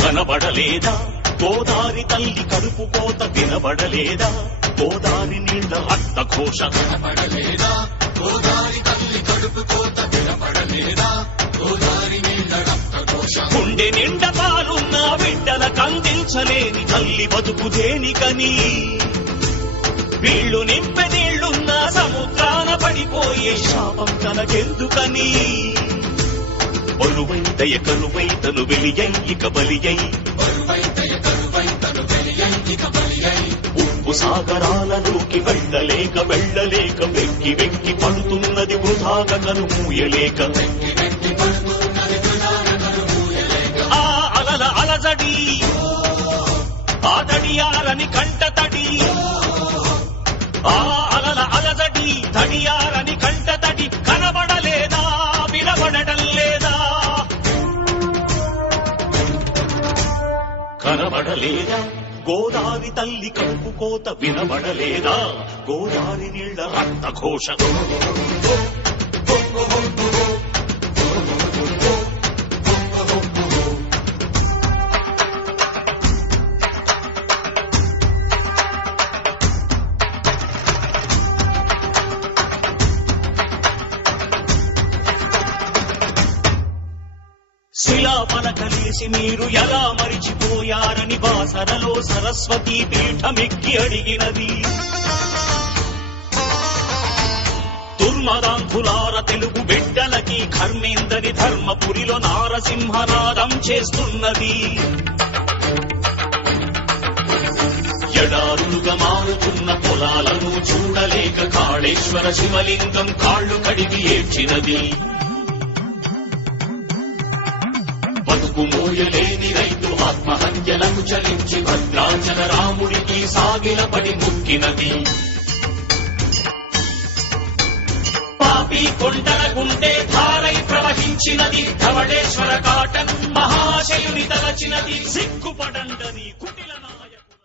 కనబడలేదా గోదారి తల్లి కడుపు కోత, వినబడలేదా గోదారి నీళ్ల అట్టఘోష, కనబడలేదా గోదారి తల్లి కడుపు కోత, వినబడలేదా గోదారి నీళ్ల రక్తఘోష. గుండె నిండా పాలున్న బిడ్డల కందించలేని తల్లి బతుకు దేనికని, వీళ్లు నింపె నీళ్లున్న సముద్రాన పడిపోయే శాపం తనకెందుకని. బరువై దయ కరువై తను వెలియై ఇక బలియై, ఉప్పు సాగరాలలోకి వెళ్ళలేక వెళ్ళలేక వెక్కి వెక్కి పడుతున్నది వృధాగా కనుమూయలేక. ఆ అలల అలజడి ఆ తడియారని కంట తడి, ఆ అలల అలజడి తడియారని కంట తడి. కనబడలేదా వినబడటం లేదా, కనబడలేదా గోదారి తల్లి కడుపు కోత, వినబడలేదా గోదారి నీళ్ల రక్తఘోష. శిలాపలకలేసి మీరు ఎలా మరిచిపోయారని బాసరలో సరస్వతీ పీఠమెక్కి అడిగినది. దుర్మదాంధులార తెలుగు బిడ్డలకి కర్మేందని ధర్మపురిలో నారసింహనాదం చేస్తున్నది. ఎడారులుగా మారుతున్న పొలాలను చూడలేక కాళేశ్వర శివలింగం కాళ్లు కడిగి ఏడ్చినది. బతుకు మోయలేని రైతు ఆత్మహత్యలకు చలించి భద్రాచల రాముడికి సాగిలపడి ముక్కినది. పాపి కొండల గుండె ధారై ప్రవహించినది. ధవళేశ్వర కాటన్ మహాశయుని తలచినది. సిగ్గుపడండని